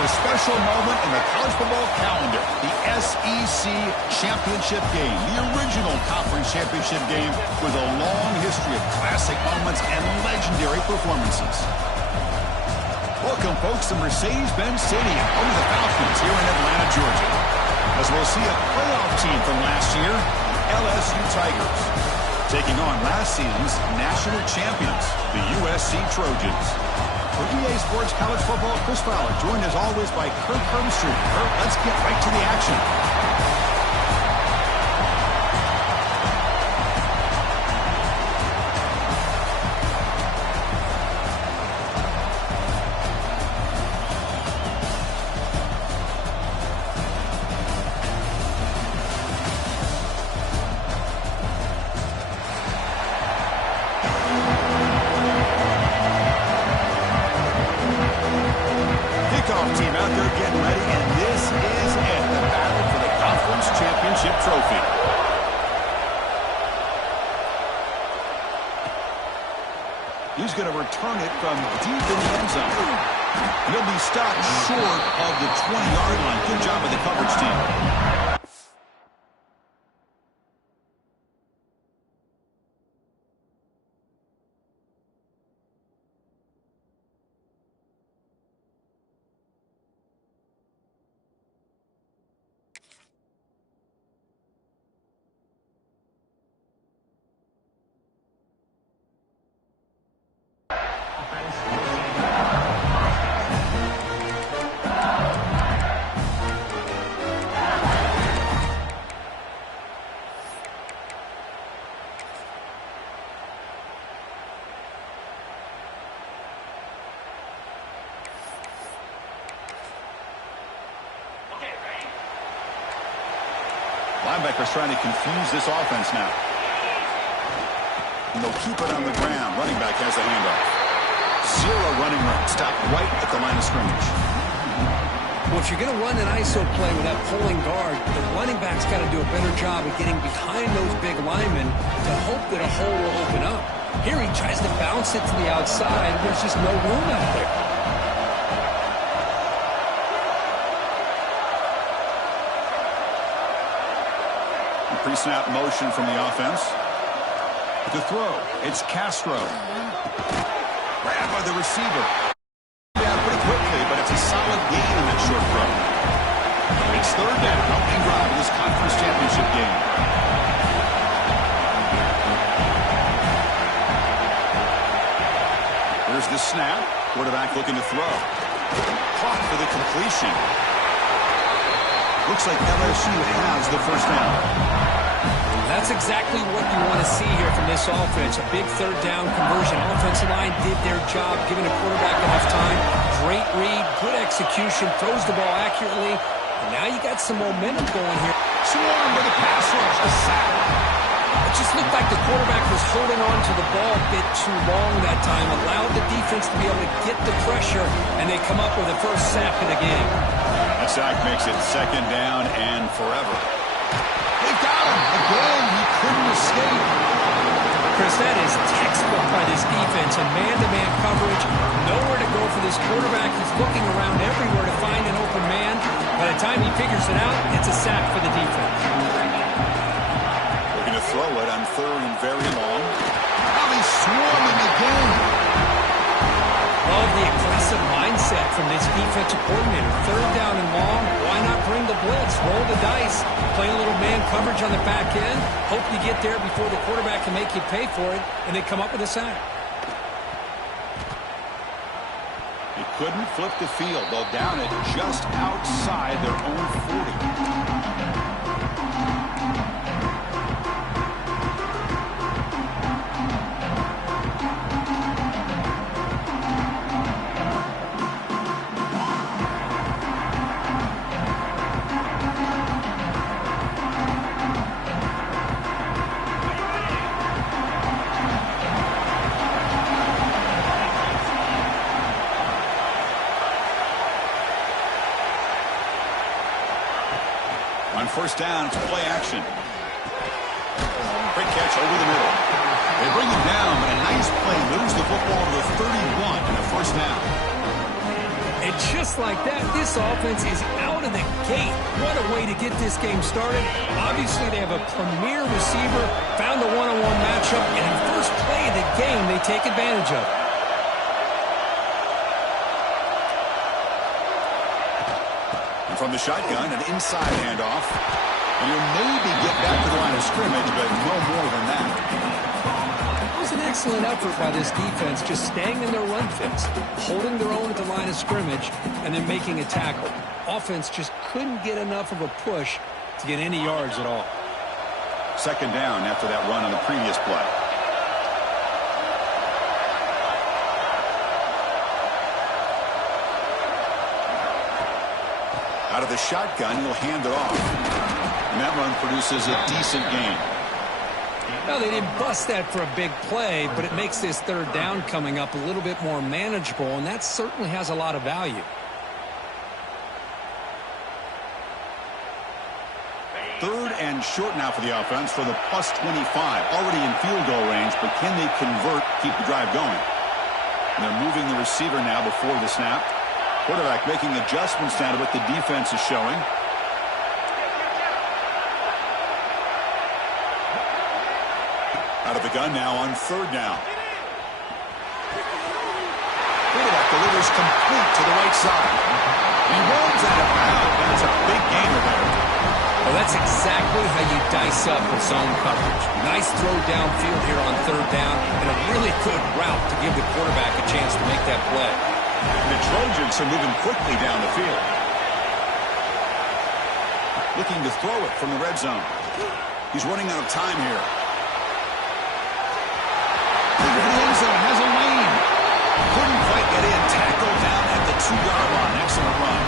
a special moment in the college football calendar, the SEC Championship game, the original conference championship game with a long history of classic moments and legendary performances. Welcome, folks, to Mercedes-Benz Stadium, home of the Falcons here in Atlanta, Georgia, as we'll see a playoff team from last year, LSU Tigers, taking on last season's national champions, the USC Trojans. For EA Sports College Football, Chris Fowler, joined as always by Kirk Herbstreit. Kirk, let's get right to the action. Team out there getting ready, and this is it, the battle for the conference championship trophy. He's going to return it from deep in the end zone. He'll be stopped short of the 20-yard line. Good job of the coverage team. Linebackers trying to confuse this offense now. And they'll keep it on the ground. Running back has the handoff. Zero running room. Stop right at the line of scrimmage. Well, if you're going to run an ISO play with that pulling guard, the running back's got to do a better job of getting behind those big linemen to hope that a hole will open up. Here he tries to bounce it to the outside. There's just no room out there. Pre-snap motion from the offense. To throw, it's Castro. Grabbed by the receiver. Down pretty quickly, but it's a solid gain in that short throw. It's third down, opening drive in this conference championship game. Here's the snap. Quarterback looking to throw. Clock for the completion. Looks like LSU has the first down. That's exactly what you want to see here from this offense. A big third down conversion. Offensive line did their job, giving the quarterback enough time. Great read, good execution, throws the ball accurately. And now you got some momentum going here. Swarm with a pass rush, a sack. It just looked like the quarterback was holding on to the ball a bit too long that time, allowed the defense to be able to get the pressure, and they come up with the first sack of the game. That sack makes it second down and forever. They got him. Again, he couldn't escape. Chris, that is textbook by this defense. And man-to-man coverage, nowhere to go for this quarterback. He's looking around everywhere to find an open man. By the time he figures it out, it's a sack for the defense. Looking to throw it on third and very long. Now he's swarming again. Love the aggressive mindset from this defensive coordinator. Third down and long, why not bring the blitz? Roll the dice. Play a little man coverage on the back end. Hope you get there before the quarterback can make you pay for it, and they come up with a sack. He couldn't flip the field. They'll down it just outside their own 40. On first down, it's play action. Great catch over the middle. They bring him down, but a nice play moves the football to the 31 and a first down. And just like that, this offense is out of the gate. What a way to get this game started. Obviously, they have a premier receiver, found a one-on-one matchup, and in first play of the game, they take advantage of it. And from the shotgun, an inside handoff. And you'll maybe get back to the line of scrimmage, but no more than that. It was an excellent effort by this defense, just staying in their run fits, holding their own at the line of scrimmage, and then making a tackle. Offense just couldn't get enough of a push to get any yards at all. Second down after that run on the previous play. Out of the shotgun, he'll hand it off. And that run produces a decent gain. Well, they didn't bust that for a big play, but it makes this third down coming up a little bit more manageable, and that certainly has a lot of value. Third and short now for the offense for the plus 25. Already in field goal range, but can they convert, keep the drive going? And they're moving the receiver now before the snap. Quarterback making adjustments now to what the defense is showing. Out of the gun now on third down. Quarterback delivers complete to the right side. And he rolls out of bounds. That's a big gainer there. Well, that's exactly how you dice up with zone coverage. Nice throw downfield here on third down, and a really good route to give the quarterback a chance to make that play. The Trojans are moving quickly down the field. Looking to throw it from the red zone. He's running out of time here. Into the end zone, has a lane. Couldn't quite get in. Tackled down at the 2-yard line. Excellent run.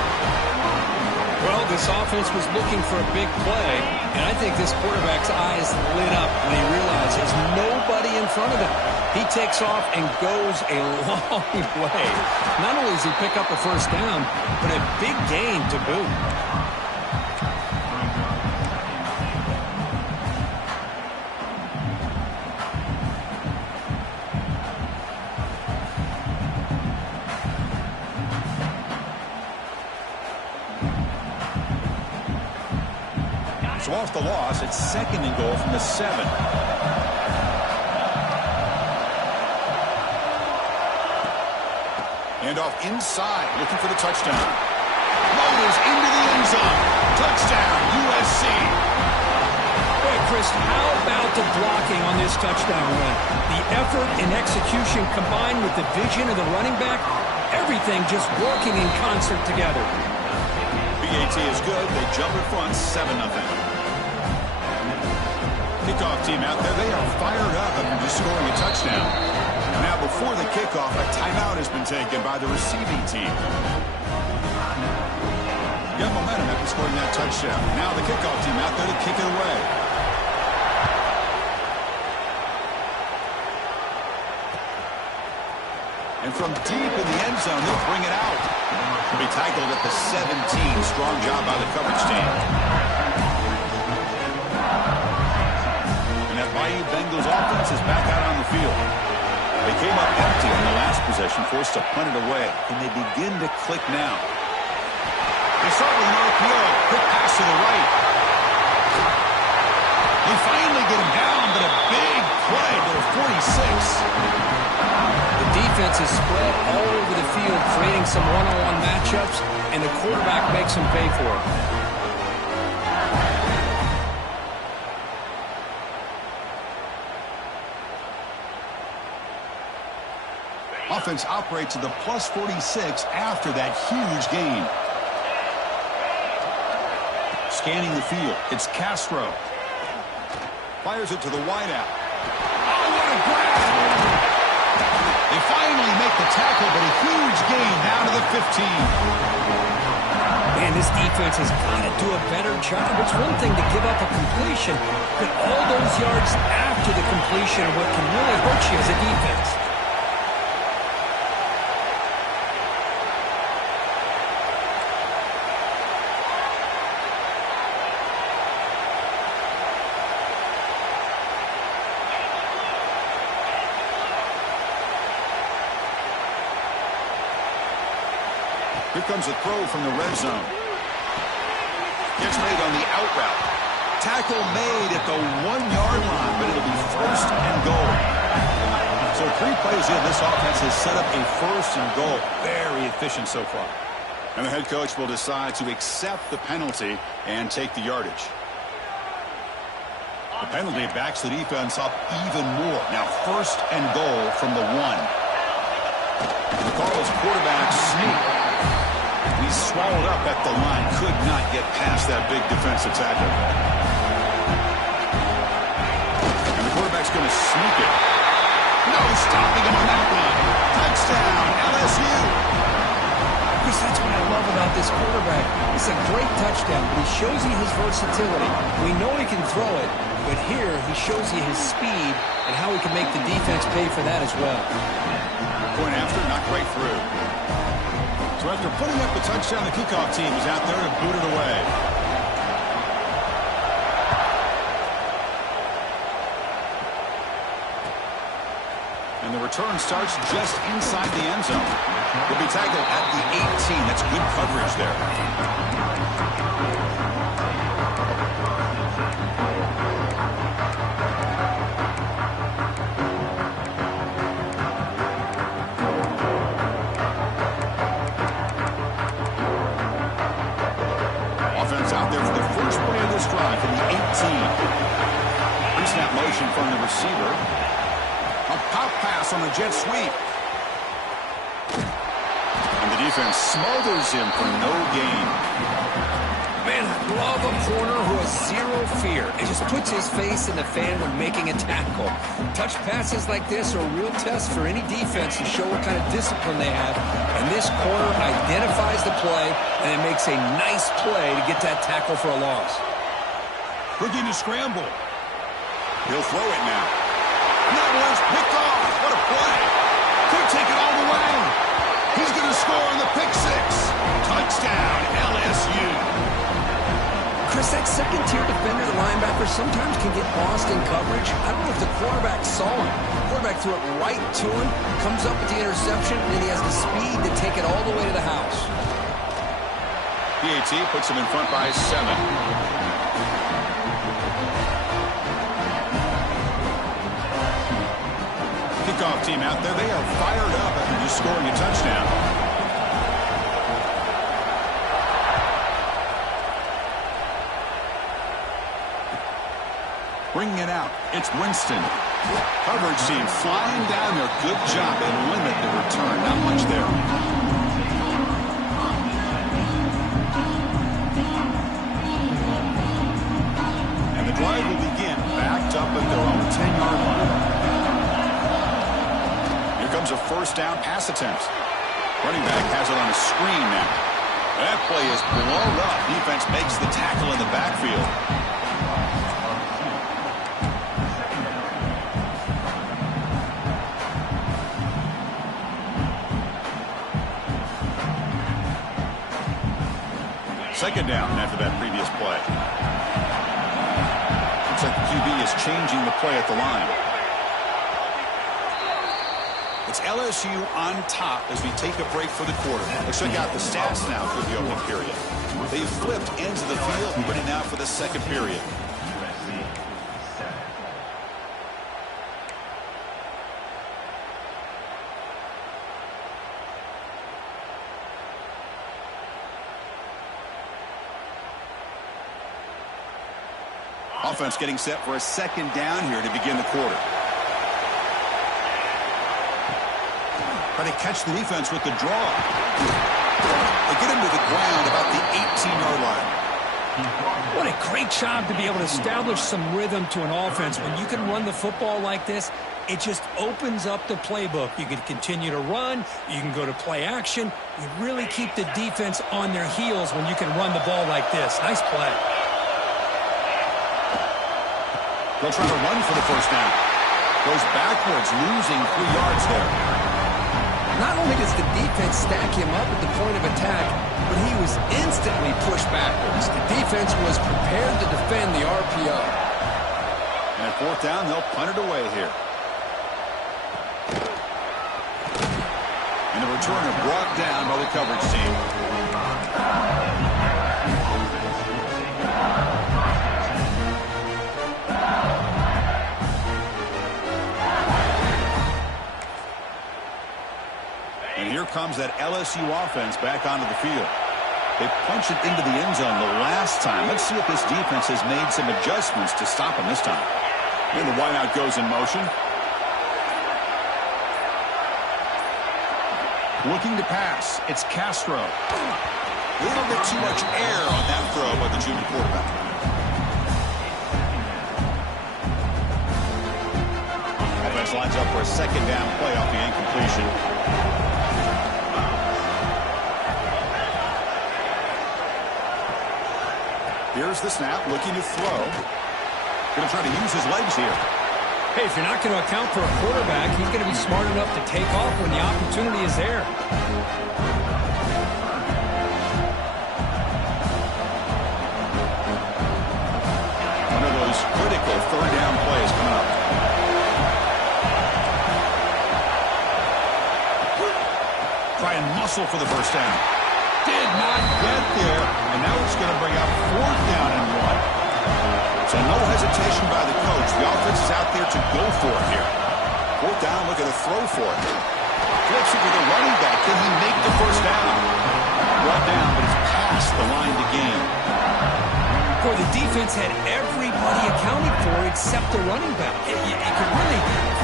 Well, this offense was looking for a big play, and I think this quarterback's eyes lit up when he realized there's nobody in front of him. He takes off and goes a long way. Not only does he pick up a first down, but a big gain to boot. So off the loss, it's second and goal from the 7. Hand off inside, looking for the touchdown. Motors into the end zone. Touchdown, USC. Hey, Chris, how about the blocking on this touchdown run? The effort and execution combined with the vision of the running back, everything just working in concert together. BAT is good. They jump in front, 7-0. Kickoff team out there. They are fired up after just scoring a touchdown. Now, before the kickoff, a timeout has been taken by the receiving team. Got momentum after scoring that touchdown. Now the kickoff team out there to kick it away. And from deep in the end zone, they'll bring it out. He'll be tackled at the 17. Strong job by the coverage team. And that Bayou Bengals offense is back out on the field. They came up empty on the last possession, forced to punt it away. And they begin to click now. They start with an RPO. Quick pass to the right. They finally get him down, but a big play to the 46. The defense is spread all over the field, creating some one-on-one matchups, and the quarterback makes them pay for it. Offense operates at the plus 46 after that huge gain. Scanning the field, it's Castro. Fires it to the wideout. Oh, what a grab! They finally make the tackle, but a huge gain down to the 15. Man, this defense has got to do a better job. It's one thing to give up a completion, but all those yards after the completion are what can really hurt you as a defense. Here comes a throw from the red zone. Gets made on the out route. Tackle made at the 1-yard line, but it'll be first and goal. So 3 plays in, this offense has set up a first and goal. Very efficient so far. And the head coach will decide to accept the penalty and take the yardage. The penalty backs the defense up even more. Now first and goal from the 1. The Cardinals quarterback sneak. He's swallowed up at the line. Could not get past that big defensive tackle. And the quarterback's going to sneak it. No stopping him on that one. Touchdown, LSU. Chris, that's what I love about this quarterback. It's a great touchdown, but he shows you his versatility. We know he can throw it, but here he shows you his speed and how he can make the defense pay for that as well. Point after, not quite through. So after putting up the touchdown, the kickoff team is out there to boot it away. And the return starts just inside the end zone. He'll be tackled at the 18. That's good coverage there. Offense out there for the first play of this drive from the 18. Pre-snap motion from the receiver. A pop pass on the jet sweep. And the defense smothers him for no gain. Man, I love a corner who has zero fear. It just puts his face in the fan when making a tackle. Touch passes like this are a real test for any defense to show what kind of discipline they have. And this corner identifies the play, and it makes a nice play to get that tackle for a loss. Looking to scramble. He'll throw it now. That one's picked off. What a play. Could take it all the way. He's going to score on the pick 6. Touchdown, LSU. Chris, that second-tier defender, the linebacker, sometimes can get lost in coverage. I don't know if the quarterback saw him. The quarterback threw it right to him, comes up with the interception, and then he has the speed to take it all the way to the house. PAT puts him in front by 7. Kickoff team out there. They are fired up after just scoring a touchdown. Bringing it out. It's Winston. Coverage team flying down there. Good job and limit the return. Not much there. And the drive will begin backed up at their own 10-yard line. Comes a first down pass attempt. Running back has it on a screen now. That play is blown up. Defense makes the tackle in the backfield. Second down after that previous play. Looks like the QB is changing the play at the line. It's LSU on top as we take a break for the quarter. Let's check out the stats now for the opening period. They've flipped ends of the field, ready now for the second period. Offense getting set for a second down here to begin the quarter. Try to catch the defense with the draw. They get him to the ground about the 18-yard line. What a great job to be able to establish some rhythm to an offense. When you can run the football like this, it just opens up the playbook. You can continue to run. You can go to play action. You really keep the defense on their heels when you can run the ball like this. Nice play. They'll try to run for the first down. Goes backwards, losing 3 yards there. Not only does the defense stack him up at the point of attack, but he was instantly pushed backwards. The defense was prepared to defend the RPO. And at fourth down, they'll punt it away here. And And the returner brought down by the coverage team. And here comes that LSU offense back onto the field. They punched it into the end zone the last time. Let's see if this defense has made some adjustments to stop them this time. And the wideout goes in motion. Looking to pass. It's Castro. A little bit too much air on that throw by the junior quarterback. Offense lines up for a second down play off the incompletion. Here's the snap, looking to throw. Going to try to use his legs here. Hey, if you're not going to account for a quarterback, he's going to be smart enough to take off when the opportunity is there. One of those critical third down plays coming up. Try and muscle for the first down. Did not get there, and now it's going to bring up fourth down and 1. So no hesitation by the coach. The offense is out there to go for it here. Fourth down, looking to throw for it. Flips it to the running back. Can he make the first down? Brought down, but it's past the line to gain. Boy, the defense had everybody accounted for except the running back. You could really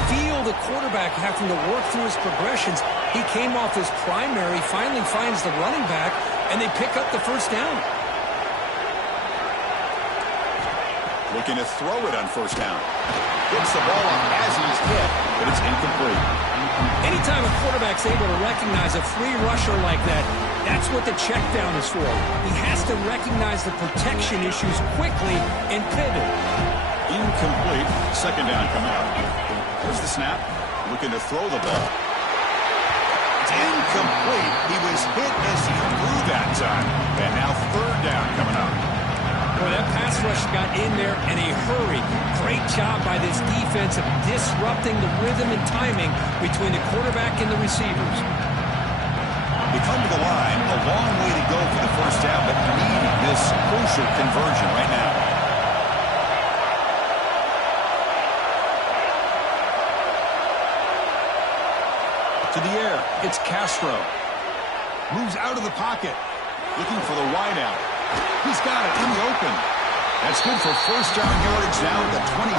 feel the quarterback having to work through his progressions. He came off his primary, finally finds the running back, and they pick up the first down. Looking to throw it on first down. Gets the ball up as he's hit, but it's incomplete. Anytime a quarterback's able to recognize a free rusher like that, that's what the check down is for. He has to recognize the protection issues quickly and pivot. Incomplete. Second down coming up. Here's the snap. Looking to throw the ball. It's incomplete. He was hit as he threw that time. And now third down coming up. Boy, that pass rush got in there in a hurry. Great job by this defense of disrupting the rhythm and timing between the quarterback and the receivers. They come to the line, a long way to go for the first down, but needing this crucial conversion right now. To the air, it's Castro. Moves out of the pocket, looking for the wideout. He's got it in the open. That's good for first down yardage down at the 26.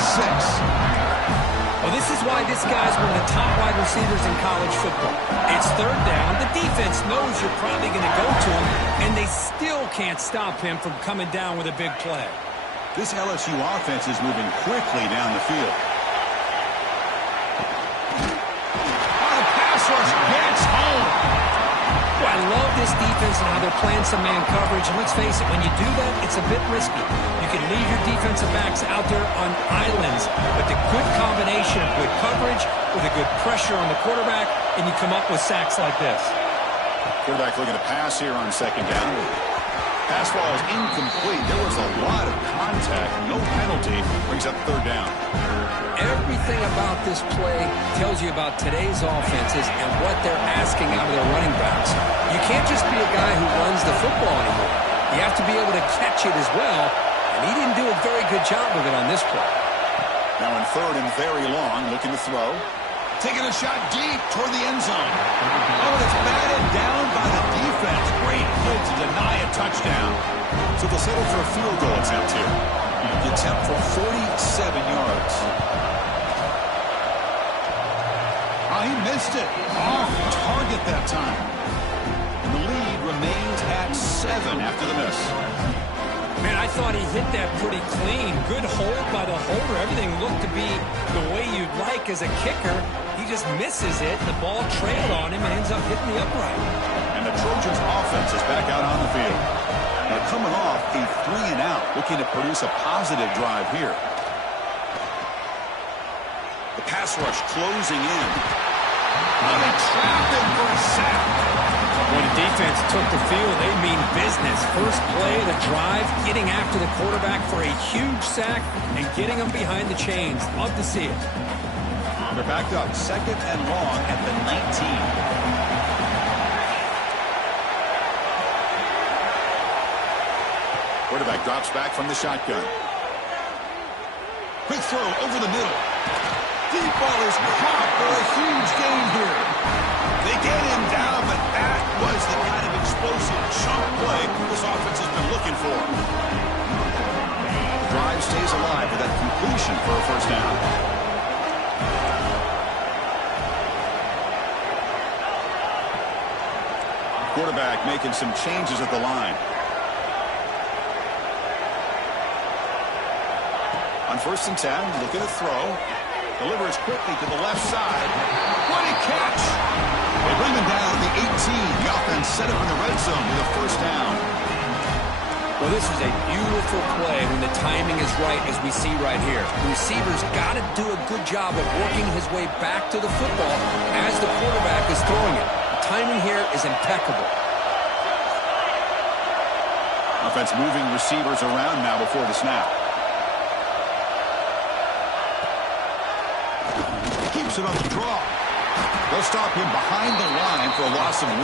Well, this is why this guy's one of the top wide receivers in college football. It's third down. The defense knows you're probably going to go to him, and they still can't stop him from coming down with a big play. This LSU offense is moving quickly down the field. Oh, the pass rush gets home. Well, I love this defense and how they're playing some man coverage. And let's face it, when you do that, it's a bit risky. You can leave your defensive backs out there on islands, but the good combination of good coverage with a good pressure on the quarterback, and you come up with sacks like this. Quarterback looking to pass here on second down. Pass ball is incomplete. There was a lot of contact. No penalty. Brings up third down. Everything about this play tells you about today's offenses and what they're asking out of their running backs. You can't just be a guy who runs the football anymore. You have to be able to catch it as well, and he didn't do a very good job of it on this play. Now in third and very long, looking to throw. Taking a shot deep toward the end zone. Oh, and it's batted down by the defense. Great hit to deny a touchdown. So they'll settle for a field goal attempt here. The attempt for 47 yards. Oh, he missed it. Off target that time. And the lead remains at 7 after the miss. Man, I thought he hit that pretty clean. Good hold by the holder. Everything looked to be the way you'd like as a kicker. He just misses it. The ball trailed on him and ends up hitting the upright. And the Trojans offense is back out on the field. Now coming off a 3-and-out, looking to produce a positive drive here. The pass rush closing in. Now they trap him for a sack. When the defense took the field, they mean business. First play of the drive, getting after the quarterback for a huge sack and getting him behind the chains. Love to see it. They're backed up, second and long at the 19. Quarterback drops back from the shotgun. Quick throw over the middle. Deep ball is caught for a huge gain here. They get him down, but that was the kind of explosive chunk play this offense has been looking for. The drive stays alive with that completion for a first down. Quarterback making some changes at the line. On 1st and 10, looking to throw. Delivers quickly to the left side. What a catch! They bring him down at the 18. The offense set up in the red zone with a first down. Well, this is a beautiful play when the timing is right, as we see right here. The receiver's got to do a good job of working his way back to the football as the quarterback is throwing it. The timing here is impeccable. Offense moving receivers around now before the snap. Keeps it on the draw. They'll stop him behind the line for a loss of 1.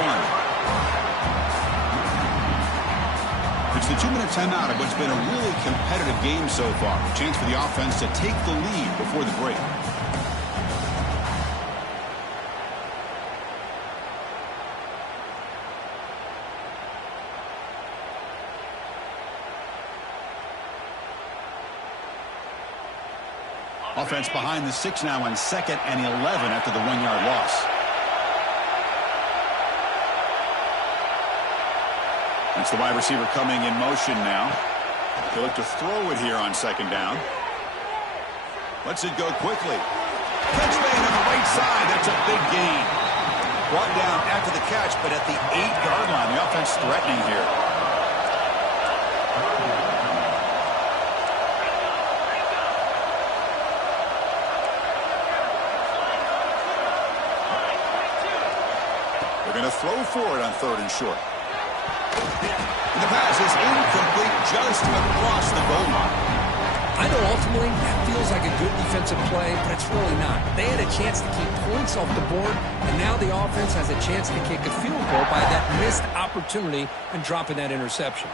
It's the 2-minute timeout of what's been a really competitive game so far. Chance for the offense to take the lead before the break. Offense behind the 6 now on 2nd and 11 after the 1-yard loss. It's the wide receiver coming in motion now. They look to throw it here on 2nd down. Lets it go quickly. Catch made on the right side. That's a big gain. Brought down after the catch, but at the 8-yard line. The offense threatening here. Going to throw for it on 3rd and short. And the pass is incomplete just across the goal line. I know ultimately that feels like a good defensive play, but it's really not. They had a chance to keep points off the board, and now the offense has a chance to kick a field goal by that missed opportunity and dropping that interception.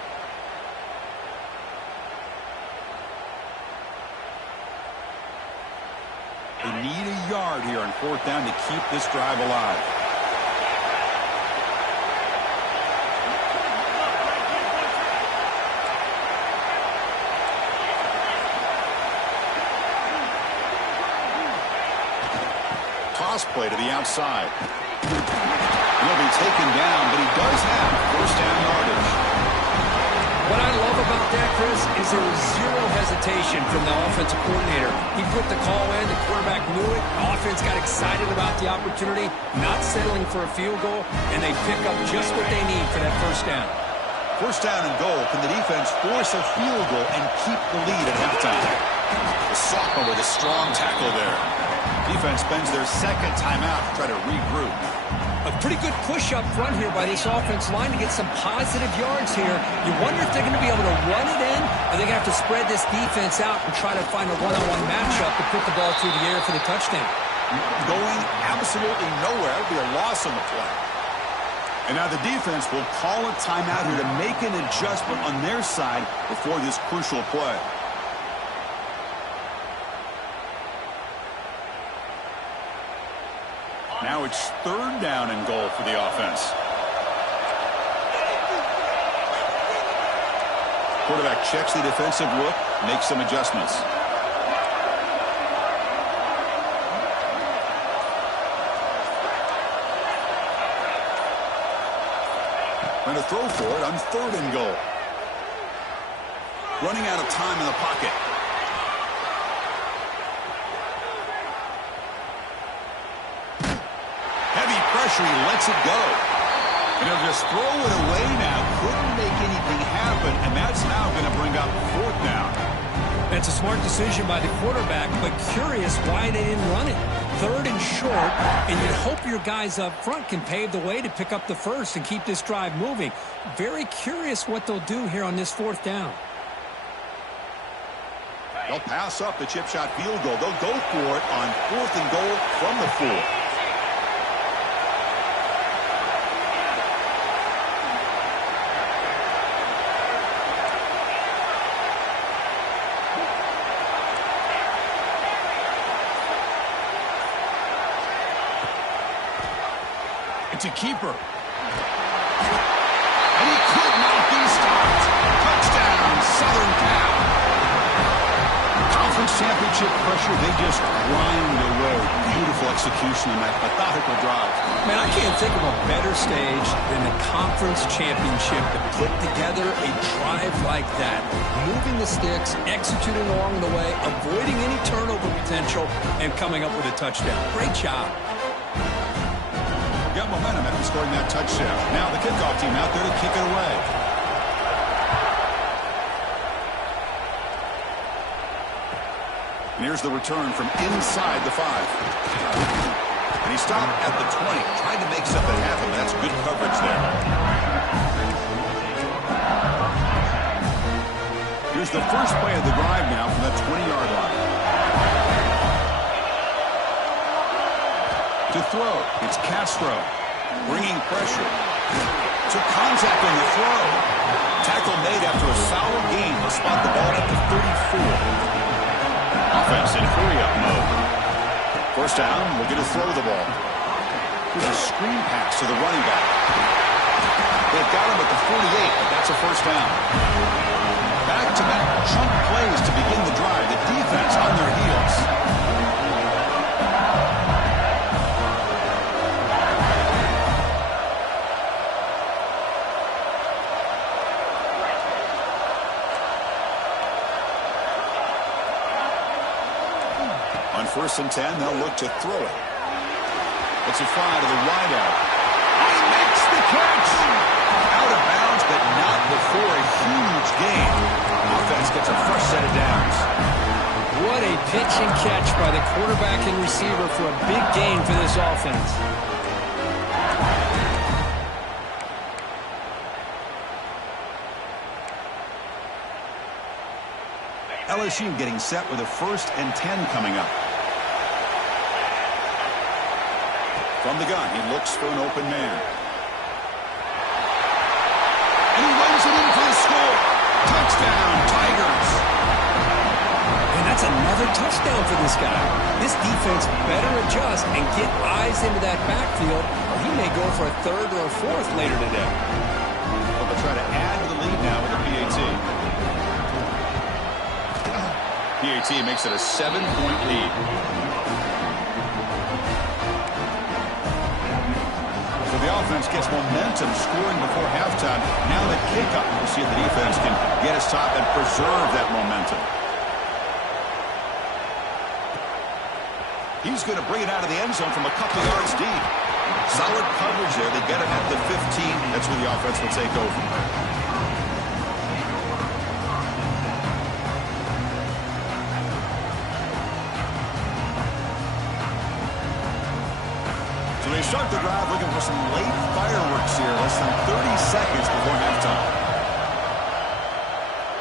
They need a yard here on 4th down to keep this drive alive. Toss play to the outside. He'll be taken down, but he does have first down yardage. What I love about that, Chris, is there was zero hesitation from the offensive coordinator. He put the call in, the quarterback knew it, the offense got excited about the opportunity, not settling for a field goal, and they pick up just what they need for that first down. First down and goal. Can the defense force a field goal and keep the lead at halftime? The sophomore with a strong tackle there. Defense spends their 2nd timeout to try to regroup. A pretty good push up front here by this offense line to get some positive yards here. You wonder if they're going to be able to run it in, or they're going to have to spread this defense out and try to find a one-on-one matchup to put the ball through the air for the touchdown. Going absolutely nowhere. It would be a loss on the play. And now the defense will call a timeout here to make an adjustment on their side before this crucial play. Now it's 3rd down and goal for the offense. Quarterback checks the defensive look, makes some adjustments. Going to throw for it on 3rd and goal. Running out of time in the pocket. He lets it go. And he'll just throw it away now. Couldn't make anything happen, and that's now going to bring up 4th down. That's a smart decision by the quarterback, but curious why they didn't run it. 3rd and short, and you'd hope your guys up front can pave the way to pick up the first and keep this drive moving. Very curious what they'll do here on this 4th down. They'll pass up the chip shot field goal. They'll go for it on 4th and goal from the 4. It's a keeper. And he could not be stopped. Touchdown, Southern Cal. Conference championship pressure, they just grind away. Beautiful execution on that methodical drive. Man, I can't think of a better stage than the conference championship to put together a drive like that. Moving the sticks, executing along the way, avoiding any turnover potential, and coming up with a touchdown. Great job. Got momentum after scoring that touchdown. Now the kickoff team out there to kick it away. And here's the return from inside the 5. And he stopped at the 20, trying to make something happen. That's good coverage there. Here's the first play of the drive now from the 20-yard line. To throw, it's Castro, bringing pressure. Took contact on the throw. Tackle made after a foul gain. They'll spot the ball at the 34. Offense in hurry-up mode. First down, we'll get to throw the ball. Here's a screen pass to the running back. They've got him at the 48, but that's a first down. Back-to-back chunk plays to begin the drive. The defense on their heels. On 1st and 10, they'll look to throw it. It's a fly to the wideout. He makes the catch! Out of bounds, but not before a huge gain. Offense gets a fresh set of downs. What a pitch and catch by the quarterback and receiver for a big gain for this offense. LSU getting set with a 1st and 10 coming up. From the gun, he looks for an open man. And he runs it in for the score. Touchdown, Tigers. And that's another touchdown for this guy. This defense better adjust and get eyes into that backfield, or he may go for a 3rd or a 4th later today. Well, they'll try to add to the lead now with a PAT. PAT makes it a 7-point lead. So the offense gets momentum scoring before halftime. Now the kickoff. We'll see if the defense can get his top and preserve that momentum. He's going to bring it out of the end zone from a couple yards deep. Solid coverage there. They get him at the 15. That's where the offense will take over. They start the drive looking for some late fireworks here. Less than 30 seconds before halftime.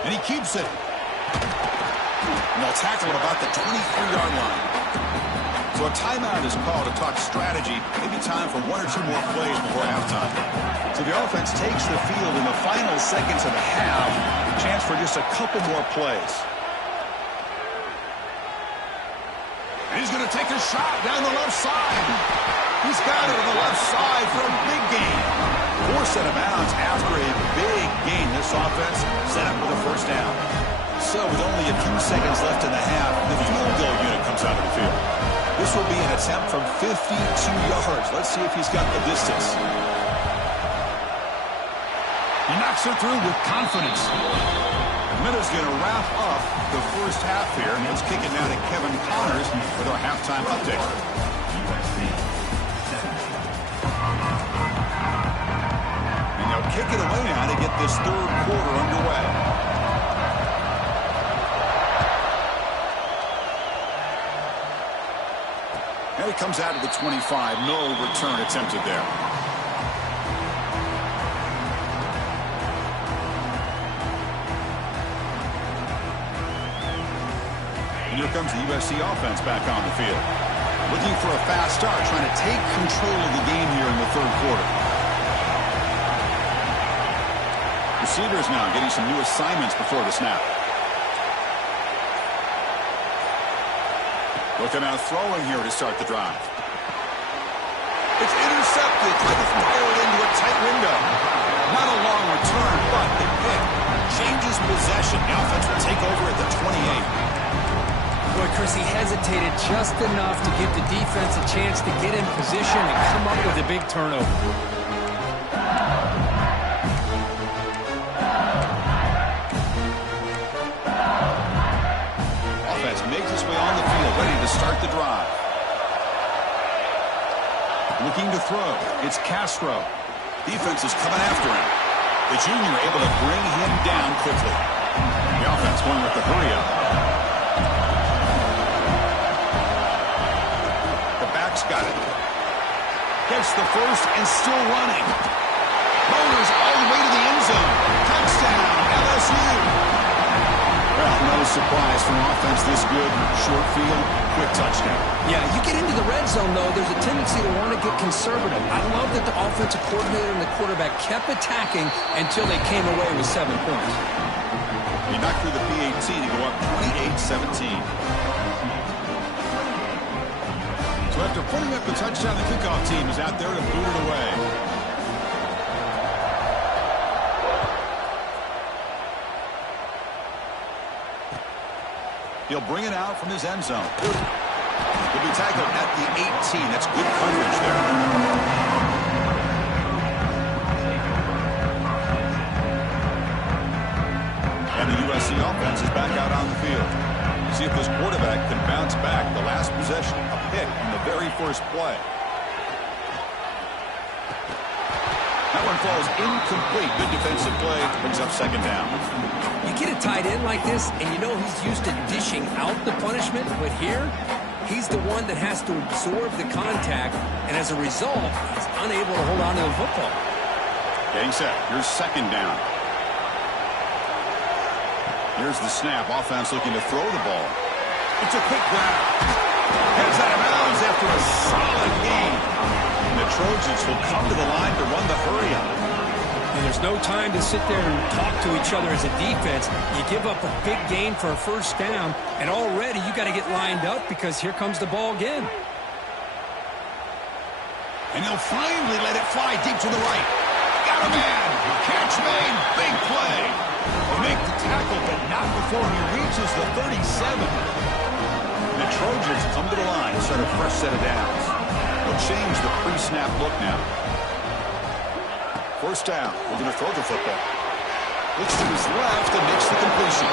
And he keeps it. And they'll tackle at about the 23-yard line. So a timeout is called to talk strategy. Maybe time for 1 or 2 more plays before halftime. So the offense takes the field in the final seconds of the half. Chance for just a couple more plays. And he's going to take a shot down the left side. He's got it on the left side for a big gain. 4 set of bounds after a big gain. This offense set up with a first down. So with only a few seconds left in the half, the field goal unit comes out of the field. This will be an attempt from 52 yards. Let's see if he's got the distance. He knocks it through with confidence. Minuta's going to wrap up the first half here. And let's kick it now to Kevin Connors with our halftime update. And they'll kick it away now to get this 3rd quarter underway. And it comes out of the 25. No return attempted there. And here comes the USC offense back on the field. Looking for a fast start, trying to take control of the game here in the 3rd quarter. Receivers now getting some new assignments before the snap. Looking out throwing here to start the drive. It's intercepted. Tried to fire it into a tight window. Not a long return, but the pick changes possession. The offense will take over at the 28. Boy, Chris, he hesitated just enough to give the defense a chance to get in position and come up with a big turnover. Offense makes its way on the field, ready to start the drive. Looking to throw. It's Castro. Defense is coming after him. The junior able to bring him down quickly. The offense going with the hurry-up. Got it. Gets the first and still running. Motors all the way to the end zone. Touchdown, LSU. Well, no surprise from offense this good. Short field, quick touchdown. Yeah, you get into the red zone, though, there's a tendency to want to get conservative. I love that the offensive coordinator and the quarterback kept attacking until they came away with 7 points. He knocked through the PAT to go up 28-17. So after putting up the touchdown, the kickoff team is out there to boot it away. He'll bring it out from his end zone. He'll be tackled at the 18. That's good coverage there. And the USC offense is back out on the field. See if this quarterback can bounce back. The last possession, a pick on the very first play. That one falls incomplete. Good defensive play. Brings up second down. You get a tight end like this, and you know he's used to dishing out the punishment, but here, he's the one that has to absorb the contact, and as a result, he's unable to hold on to the football. Getting set. Here's second down. Here's the snap. Offense looking to throw the ball. It's a quick grab. Heads out of bounds after a solid gain. And the Trojans will come to the line to run the hurry-up. And there's no time to sit there and talk to each other as a defense. You give up a big gain for a first down, and already you got to get lined up because here comes the ball again. And he'll finally let it fly deep to the right. Got a man. Catch made. Big play. They make the tackle, but not before he reaches the 37. The Trojans come to the line, start a fresh set of downs. They'll change the pre-snap look now. First down. We're going to throw the football. Looks to his left and makes the completion.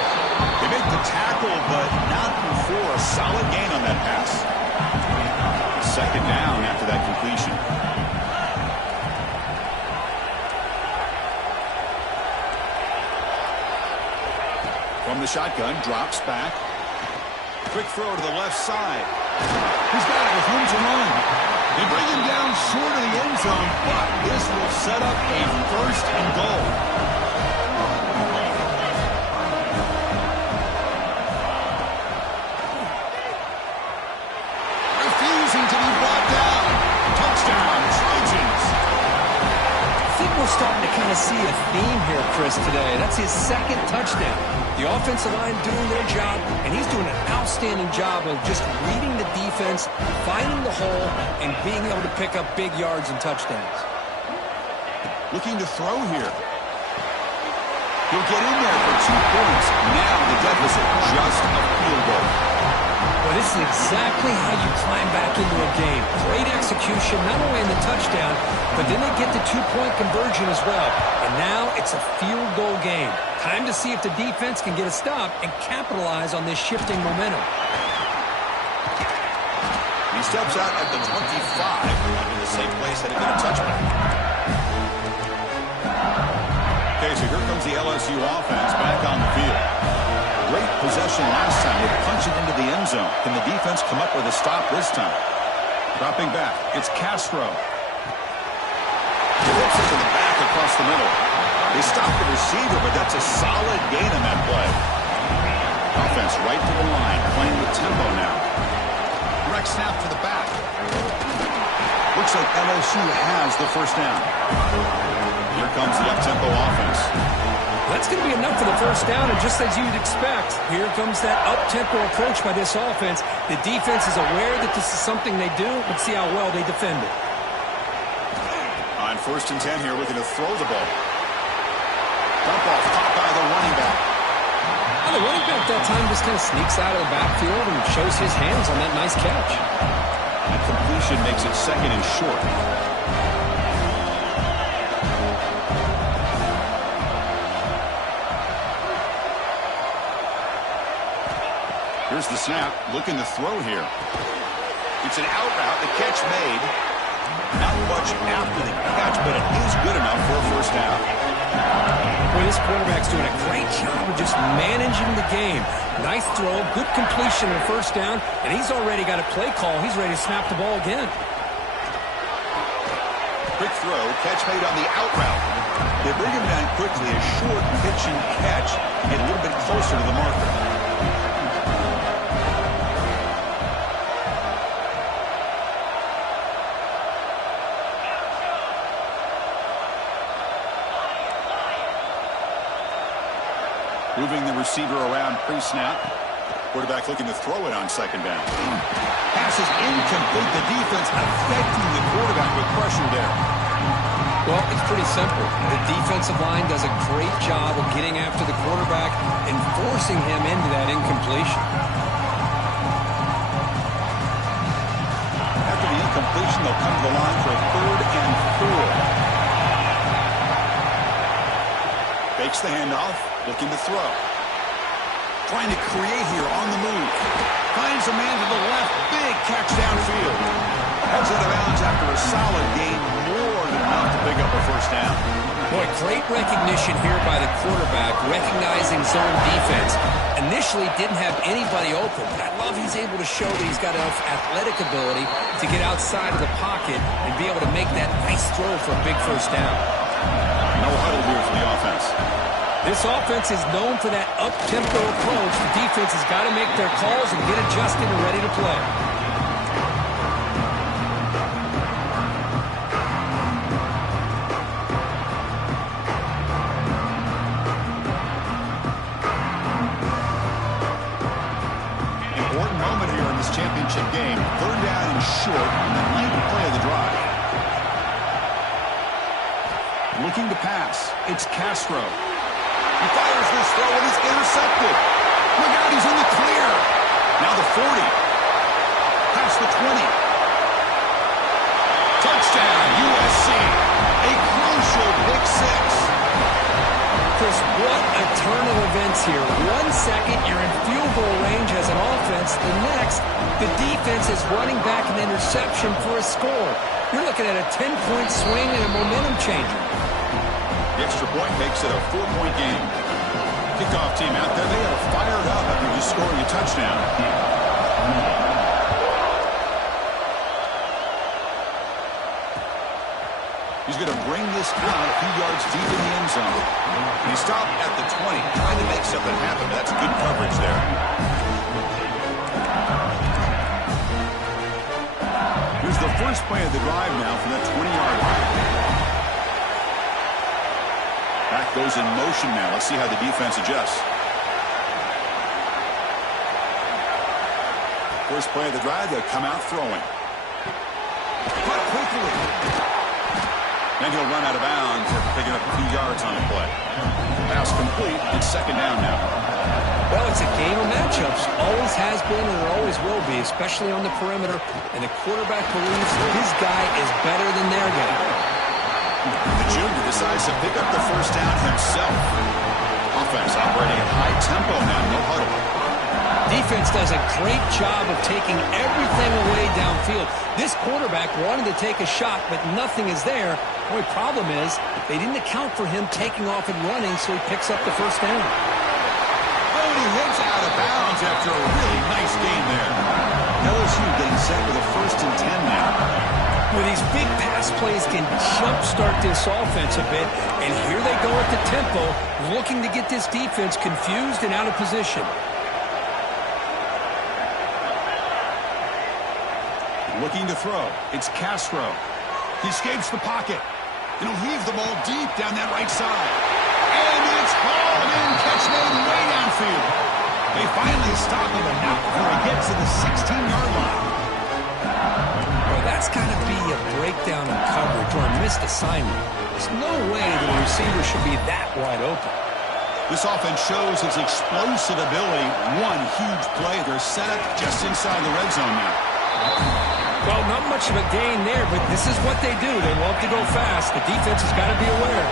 They make the tackle, but not before a solid gain on that pass. Second down after that completion. From the shotgun, drops back. Quick throw to the left side. He's got it with room to run. They bring him down short of the end zone, but this will set up a first and goal. Refusing to be brought down. Touchdown, Trojans. I think we're starting to kind of see a theme here, Chris, today. That's his second touchdown. The offensive line doing their job, and he's doing an outstanding job of just reading the defense, finding the hole, and being able to pick up big yards and touchdowns. Looking to throw here. He'll get in there for 2 points. Now the deficit just a field goal. Well, this is exactly how you climb back into a game. Great execution, not only in the touchdown, but then they get the 2-point conversion as well. And now it's a field goal game. Time to see if the defense can get a stop and capitalize on this shifting momentum. He steps out at the 25, in the same place that he got a touchback. Okay, so here comes the LSU offense back on the field. Great possession last time with punching into the end zone. Can the defense come up with a stop this time? Dropping back, it's Castro. He hits it to the back across the middle. They stop the receiver, but that's a solid gain on that play. Offense right to the line, playing with tempo now. Direct snap to the back. Looks like LSU has the first down. Here comes the up-tempo offense. That's going to be enough for the first down, and just as you'd expect, here comes that up-tempo approach by this offense. The defense is aware that this is something they do, but see how well they defend it. first and 10 here, looking to throw the ball. Dump off, caught by the running back. Well, the running back that time just kind of sneaks out of the backfield and shows his hands on that nice catch. That completion makes it second and short. Here's the snap, looking to throw here. It's an out route, the catch made. Not much after the catch, but it is good enough for a first down. Well, this quarterback's doing a great job of just managing the game. Nice throw, good completion on first down, and he's already got a play call. He's ready to snap the ball again. Quick throw, catch made on the out route. They bring him down quickly, a short pitch and catch, and a little bit closer to the marker. Moving the receiver around pre-snap. Quarterback looking to throw it on second down. Pass is incomplete. The defense affecting the quarterback with pressure there. Well, it's pretty simple. The defensive line does a great job of getting after the quarterback and forcing him into that incompletion. After the incompletion, they'll come to the line for a 3rd and 4. Fakes the handoff. Looking to throw. Trying to create here on the move. Finds a man to the left. Big catch downfield. Heads out of bounds after a solid gain. More than enough to pick up a first down. Boy, great recognition here by the quarterback, recognizing zone defense. Initially didn't have anybody open, but I love he's able to show that he's got enough athletic ability to get outside of the pocket and be able to make that nice throw for a big first down. No huddle here for the offense. This offense is known for that up-tempo approach. The defense has got to make their calls and get adjusted and ready to play. Important moment here in this championship game. 3rd down and short on the 9th play of the drive. Looking to pass. It's Castro. He fires this throw and it's intercepted. Look out, he's in the clear. Now the 40. Past the 20. Touchdown, USC. A crucial pick 6. Chris, what a turn of events here. 1 second, you're in field goal range as an offense. The next, the defense is running back an interception for a score. You're looking at a 10-point swing and a momentum changer. The extra point makes it a 4-point game. Kickoff team out there, they are fired up after just scoring a touchdown. He's going to bring this down a few yards deep in the end zone. And he stopped at the 20, trying to make something happen. That's good coverage there. Here's the first play of the drive now from that 20-yard line. Back goes in motion now. Let's see how the defense adjusts. First play of the drive, they'll come out throwing. Cut quickly. And he'll run out of bounds after picking up a few yards on the play. Pass complete. It's second down now. Well, it's a game of matchups. Always has been and it always will be, especially on the perimeter. And the quarterback believes his guy is better than their guy. The junior decides to pick up the first down himself. Offense operating at high tempo now, no huddle. Defense does a great job of taking everything away downfield. This quarterback wanted to take a shot, but nothing is there. The only problem is they didn't account for him taking off and running, so he picks up the first down. Oh, and he hits out of bounds after a really nice game there. LSU getting set with a 1st and 10 now. Well, these big pass plays can jumpstart this offense a bit, and here they go at the tempo, looking to get this defense confused and out of position. Looking to throw. It's Castro. He escapes the pocket. And he'll heave the ball deep down that right side. And it's hauled in. Catch made way downfield. They finally stop him, and not before he gets to the 16-yard line. Well, that's got to be a breakdown in coverage or a missed assignment. There's no way that a receiver should be that wide open. This offense shows its explosive ability. One huge play. They're set up just inside the red zone now. Well, not much of a gain there, but this is what they do. They love to go fast. The defense has got to be aware.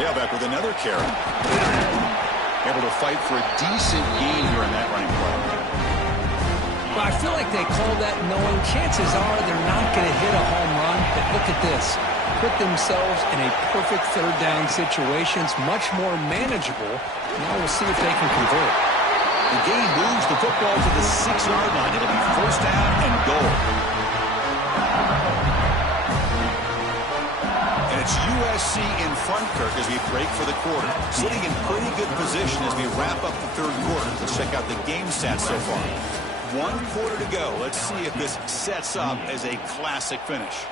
Tailback with another carry. Able to fight for a decent gain here in that running play. Well, I feel like they call that knowing chances are they're not going to hit a home run. But look at this. Put themselves in a perfect third down situation. It's much more manageable. Now we'll see if they can convert. The game moves the football to the 6-yard line. It'll be first down and goal. And it's USC in front, Kirk, as we break for the quarter. Sitting in pretty good position as we wrap up the third quarter. Let's check out the game stats so far. 1 quarter to go. Let's see if this sets up as a classic finish.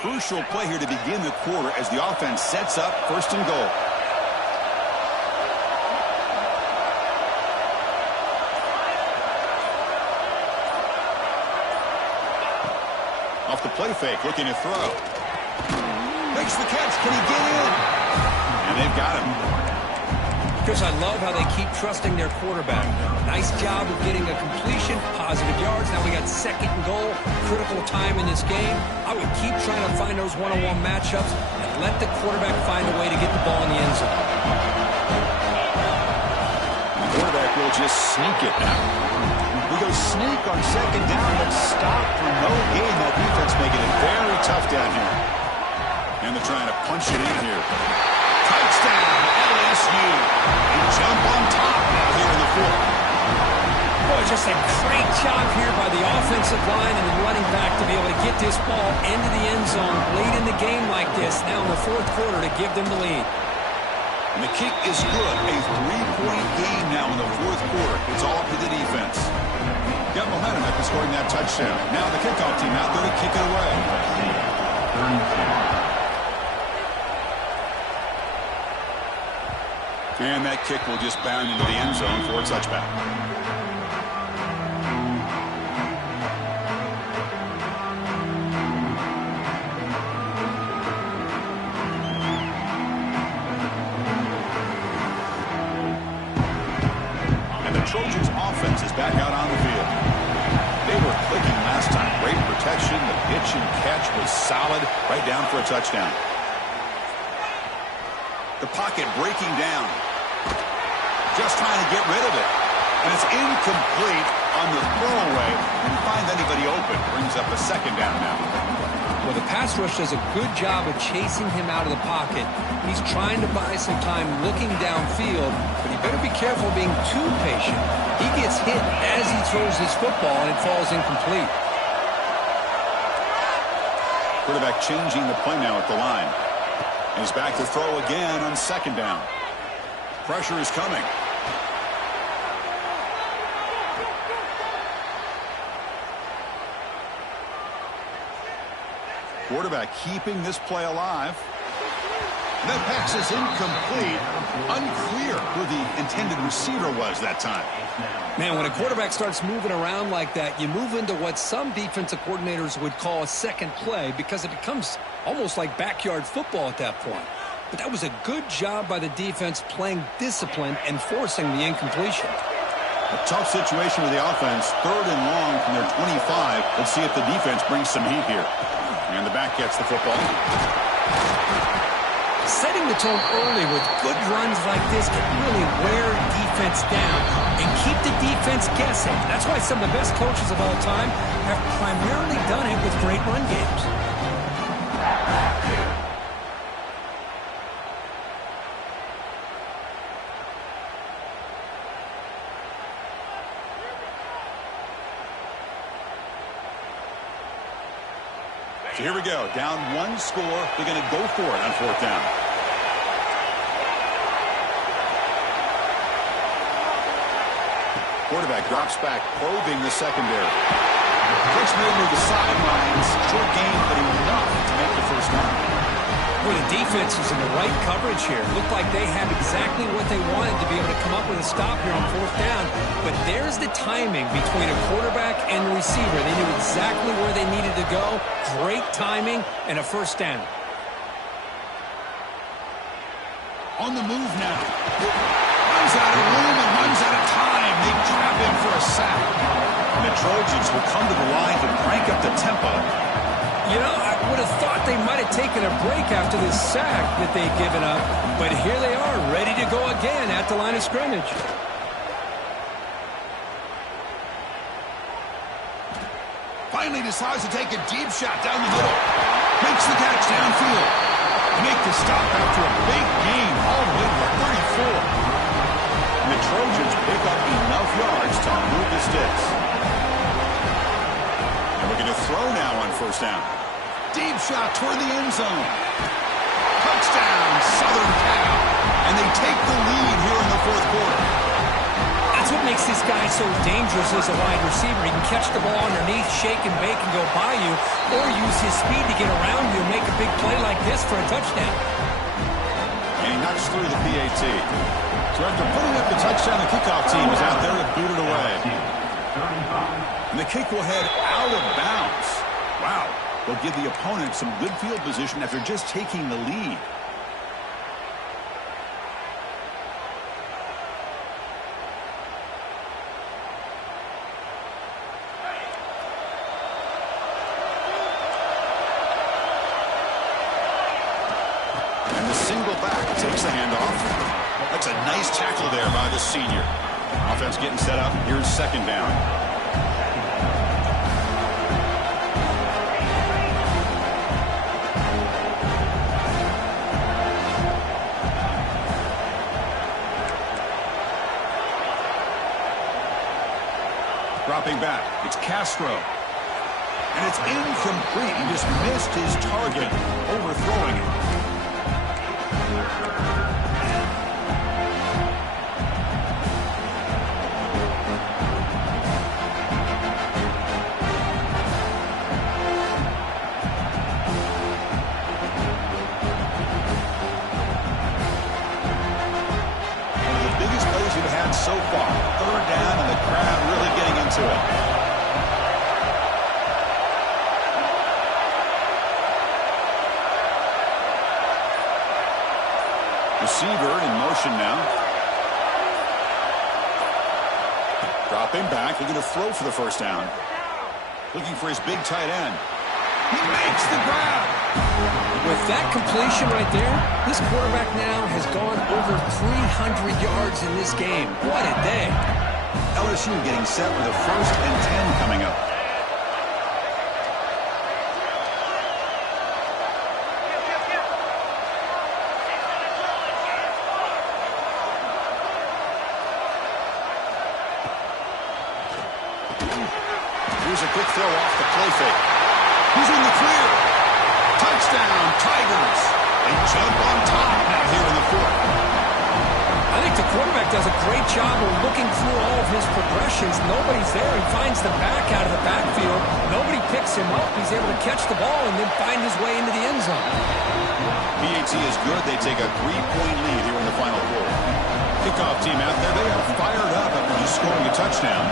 Crucial play here to begin the quarter as the offense sets up first and goal. Off the play fake, looking to throw. Makes the catch. Can he get in? And they've got him. Chris, I love how they keep trusting their quarterback. Nice job of getting a completion, positive yards. Now we got second and goal, critical time in this game. I would keep trying to find those one-on-one matchups and let the quarterback find a way to get the ball in the end zone. The quarterback will just sneak it now. We go sneak on second down, but stop for no gain. That defense making it very tough down here. And they're trying to punch it in here. Touchdown, LSU. They jump on top now here in the fourth. Boy, just a great job here by the offensive line and the running back to be able to get this ball into the end zone late in the game like this, now in the fourth quarter to give them the lead. And the kick is good. A 3-point game now in the fourth quarter. It's all up to the defense. Got momentum after scoring that touchdown. Now the kickoff team out there to kick it away. And that kick will just bound into the end zone for a touchback. And the Trojans' offense is back out on the field. They were clicking last time. Great protection. The pitch and catch was solid. Right down for a touchdown. The pocket breaking down. Just trying to get rid of it. And it's incomplete on the throwaway. Didn't find anybody open. Brings up a second down now. Well, the pass rush does a good job of chasing him out of the pocket. He's trying to buy some time looking downfield, but he better be careful being too patient. He gets hit as he throws his football, and it falls incomplete. Quarterback changing the play now at the line. He's back to throw again on second down. Pressure is coming. Quarterback keeping this play alive. That pass is incomplete. Unclear who the intended receiver was that time. Man, when a quarterback starts moving around like that, you move into what some defensive coordinators would call a second play because it becomes almost like backyard football at that point. But that was a good job by the defense playing discipline and forcing the incompletion. A tough situation with the offense. Third and long from their 25. Let's see if the defense brings some heat here. And the back gets the football. Setting the tone early with good runs like this can really wear defense down and keep the defense guessing. That's why some of the best coaches of all time have primarily done it with great run games. So here we go. Down one score. They're going to go for it on fourth down. Quarterback drops back, probing the secondary. Kicks made to the sidelines. Short game, but enough to make the first down. Well, the defense is in the right coverage here. Looked like they have exactly what they wanted to be able to come up with a stop here on 4th down. But there's the timing between a quarterback and the receiver. They knew exactly where they needed to go. Great timing and a 1st down. On the move now. Runs out of room and runs out of time. They trap him for a sack. And the Trojans will come to the line to crank up the tempo. You know, I would have thought they might have taken a break after this sack that they'd given up. But here they are, ready to go again at the line of scrimmage. Finally decides to take a deep shot down the middle. Makes the catch downfield. To make the stop after a big gain all the way to the 34. And the Trojans pick up enough yards to move the sticks. And we're going to throw now on 1st down. Deep shot toward the end zone. Touchdown, Southern Cal. And they take the lead here in the 4th quarter. That's what makes this guy so dangerous as a wide receiver. He can catch the ball underneath, shake and bake and go by you, or use his speed to get around you and make a big play like this for a touchdown. And he knocks through the PAT. So after putting up the touchdown, the kickoff team is out there to boot it away. And the kick will head out of bounds. Wow. They'll give the opponent some good field position after just taking the lead. And the single back takes the handoff. That's a nice tackle there by the senior. Offense getting set up. Here's 2nd down. Dropping back, it's Castro. And it's incomplete. He just missed his target, overthrowing it. One of the biggest plays we've had so far. 3rd down and the crowd really getting into it. Receiver in motion now. Dropping back. They're going to throw for the 1st down. Looking for his big tight end. He makes the grab. With that completion right there, this quarterback now has gone over 300 yards in this game. What a day. LSU getting set with a 1st and 10 coming up. Here's a quick throw off the play fake. He's in the clear. Touchdown, Tigers. They jump on top now here in the 4th. I think the quarterback does a great job of looking through all of his progressions. Nobody's there. He finds the back out of the backfield. Nobody picks him up. He's able to catch the ball and then find his way into the end zone. PAT is good. They take a 3-point lead here in the final quarter. Kickoff team out there. They are fired up after just scoring a touchdown.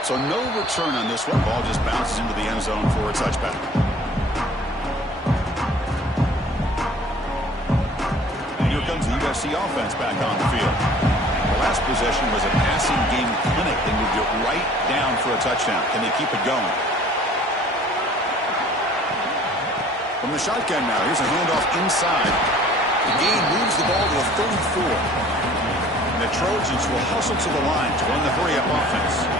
So no return on this one. Ball just bounces into the end zone for a touchback. And here comes the USC offense back on the field. The last possession was a passing game clinic. They moved it right down for a touchdown. Can they keep it going? From the shotgun now, here's a handoff inside. The gain moves the ball to a 34. And the Trojans will hustle to the line to run the hurry-up offense.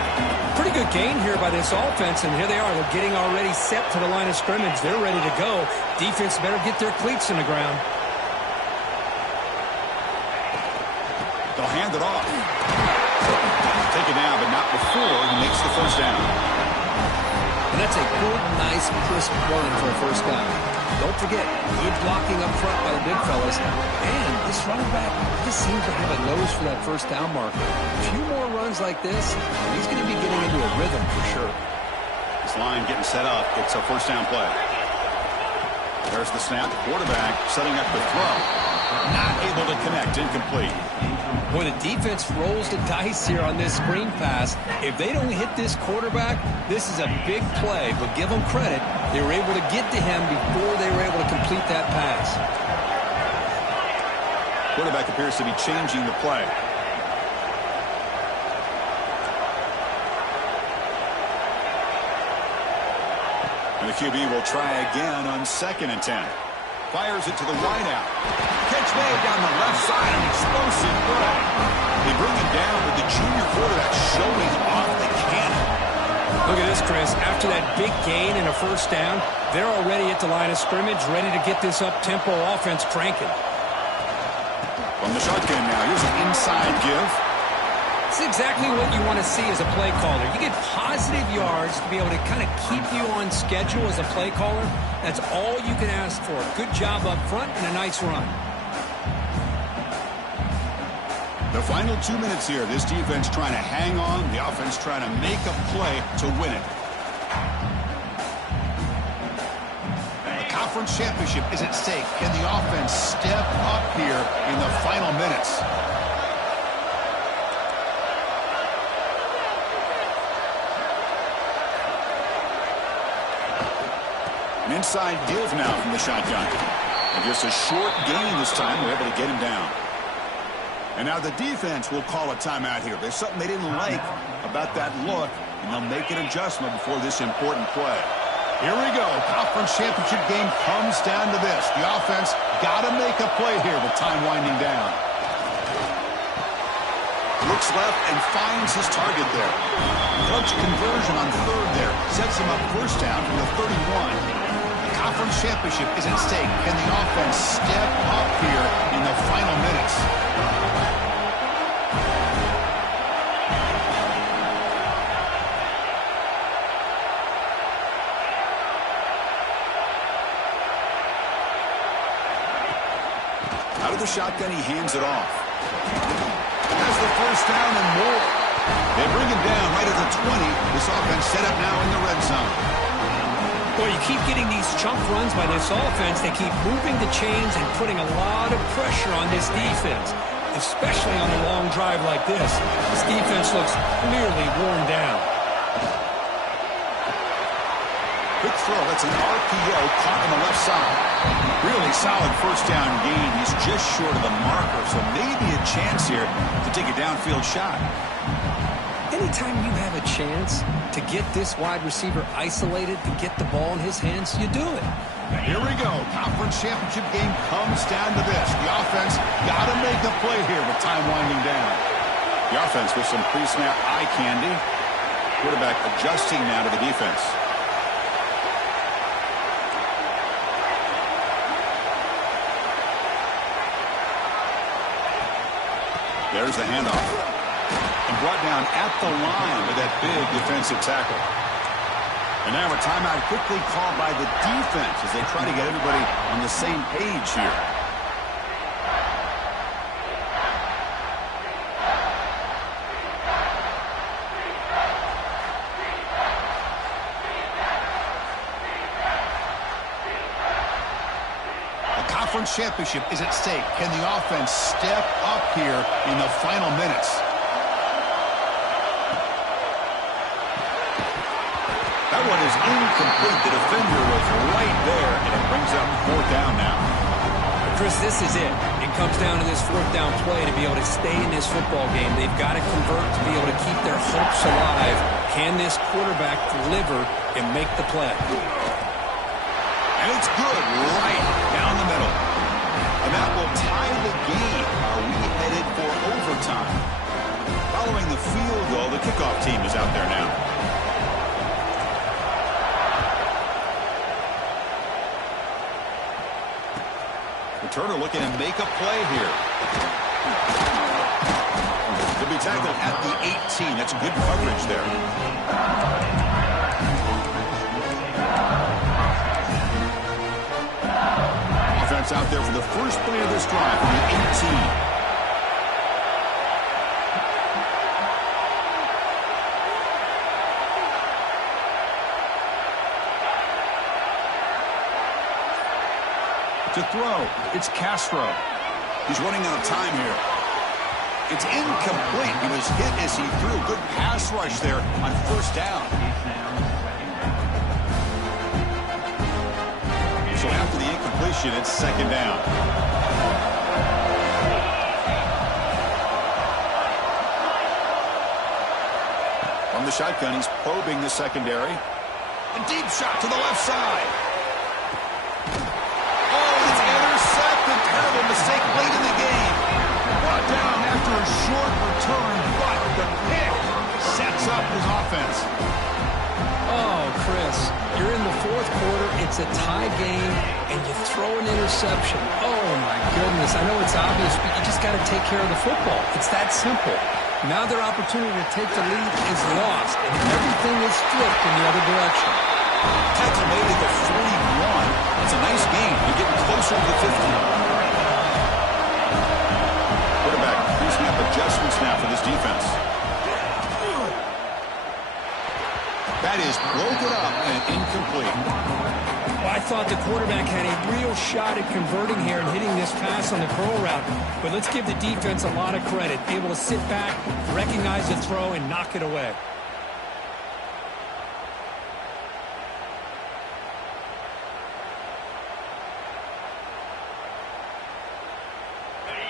Pretty good gain here by this offense, and here they are. They're getting already set to the line of scrimmage. They're ready to go. Defense better get their cleats in the ground. They'll hand it off. Take it down, but not before he makes the 1st down. And that's a good, nice, crisp run for a 1st down. Don't forget, good blocking up front by the big fellas. And this running back just seems to have a nose for that first down marker. A few more runs like this, he's going to be getting into a rhythm for sure. This line getting set up. It's a first down play. There's the snap. Quarterback setting up the throw. Not able to connect. Incomplete. Boy, the defense rolls the dice here on this screen pass. If they don't hit this quarterback, this is a big play. But give them credit. They were able to get to him before they were able to complete that pass. Quarterback appears to be changing the play. And the QB will try again on 2nd and 10. Fires it to the wideout. Catch made down the left side. An explosive play. They bring it down with the junior quarterback showing off the cannon. Look at this, Chris. After that big gain and a first down, they're already at the line of scrimmage, ready to get this up-tempo offense cranking. From the shotgun now, here's an inside give. It's exactly what you want to see as a play caller. You get positive yards to be able to kind of keep you on schedule as a play caller. That's all you can ask for. Good job up front and a nice run. The final 2 minutes here. This defense trying to hang on. The offense trying to make a play to win it. The conference championship is at stake. Can the offense step up here in the final minutes? An inside give now from the shotgun. And just a short gain this time. We're able to get him down. And now the defense will call a timeout here. There's something they didn't like about that look, and they'll make an adjustment before this important play. Here we go. Conference championship game comes down to this. The offense got to make a play here with time winding down. Looks left and finds his target there. Clutch conversion on 3rd there. Sets him up first down from the 31. Conference championship is at stake. Can the offense step up here in the final minutes? Out of the shotgun, he hands it off. Has the first down and more. They bring him down right at the 20. This offense set up now in the red zone. Boy, you keep getting these chunk runs by this offense. They keep moving the chains and putting a lot of pressure on this defense, especially on a long drive like this. This defense looks clearly worn down. Quick throw. That's an RPO caught on the left side. Really solid first down gain. He's just short of the marker, so maybe a chance here to take a downfield shot. Anytime you have a chance to get this wide receiver isolated, to get the ball in his hands, you do it. Here we go. Conference championship game comes down to this. The offense got to make a play here with time winding down. The offense with some pre-snap eye candy. Quarterback adjusting now to the defense. There's the handoff. And brought down at the line with that big defensive tackle. And now a timeout quickly called by the defense as they try to get everybody on the same page here. Conference championship is at stake. Can the offense step up here in the final minutes? That one is incomplete. The defender was right there, and it brings up 4th down now. Chris, this is it. It comes down to this 4th down play to be able to stay in this football game. They've got to convert to be able to keep their hopes alive. Can this quarterback deliver and make the play? And it's good right down the middle. And that will tie the game. Are we headed for overtime? Following the field goal, the kickoff team is out there now. Turner looking to make a play here. To be tackled at the 18. That's good coverage there. offense out there for the first play of this drive from the 18. To throw, it's Castro. He's running out of time here. It's incomplete. He was hit as he threw. Good pass rush there on first down. So after the incompletion, it's second down. From the shotgun, he's probing the secondary. A deep shot to the left side. Terrible mistake late in the game. Brought down after a short return, but the pick sets up his offense. Oh, Chris, you're in the fourth quarter. It's a tie game, and you throw an interception. Oh, my goodness. I know it's obvious, but you just got to take care of the football. It's that simple. Now their opportunity to take the lead is lost, and everything is flipped in the other direction. Tackle made at the 41. It's a nice game. You're getting closer to the 50. Pre-snap adjustments now for this defense. That is broken up and incomplete. Well, I thought the quarterback had a real shot at converting here and hitting this pass on the curl route. But let's give the defense a lot of credit. Able to sit back, recognize the throw, and knock it away.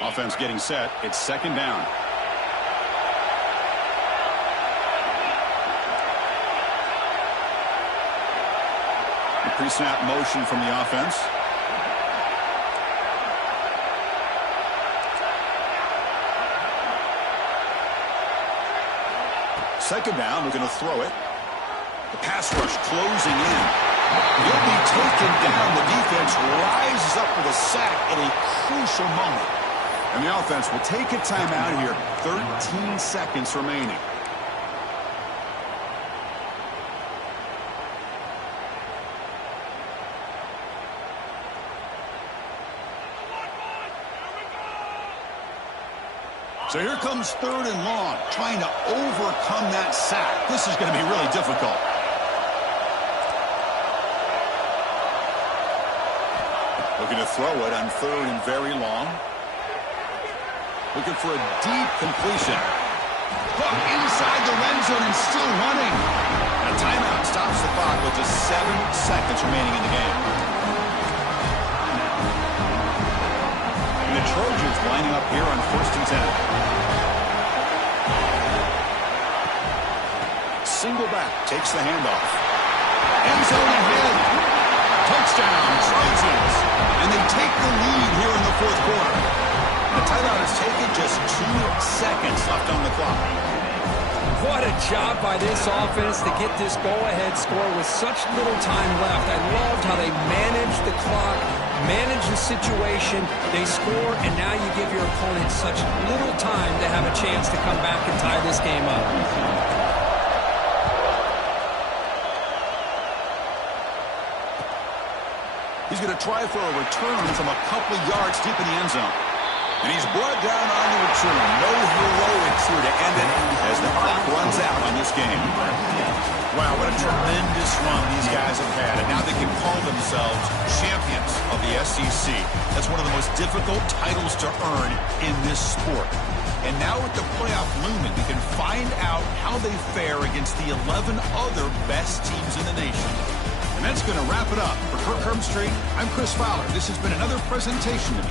Offense getting set. It's second down. The pre-snap motion from the offense. Second down, we're going to throw it. The pass rush closing in. He'll be taken down. The defense rises up with a sack at a crucial moment. And the offense will take a timeout here. 13 seconds remaining. So here comes third and long, trying to overcome that sack. This is going to be really difficult. Looking to throw it on third and very long. Looking for a deep completion. Hook inside the red zone and still running. And a timeout stops the clock with just 7 seconds remaining in the game. And the Trojans lining up here on first and 10. Single back takes the handoff. End zone ahead. Touchdown, Trojans. And they take the lead here in the fourth quarter. The timeout is taken, just 2 seconds left on the clock. What a job by this offense to get this go-ahead score with such little time left. I loved how they managed the clock, managed the situation. They score, and now you give your opponent such little time to have a chance to come back and tie this game up. He's going to try for a return from a couple of yards deep in the end zone. And he's brought down on the return. No heroics here to end it as the clock runs out on this game. Wow, what a tremendous run these guys have had. And now they can call themselves champions of the SEC. That's one of the most difficult titles to earn in this sport. And now with the playoff looming, we can find out how they fare against the 11 other best teams in the nation. And that's going to wrap it up. For Kirk Herbstreit, I'm Chris Fowler. This has been another presentation of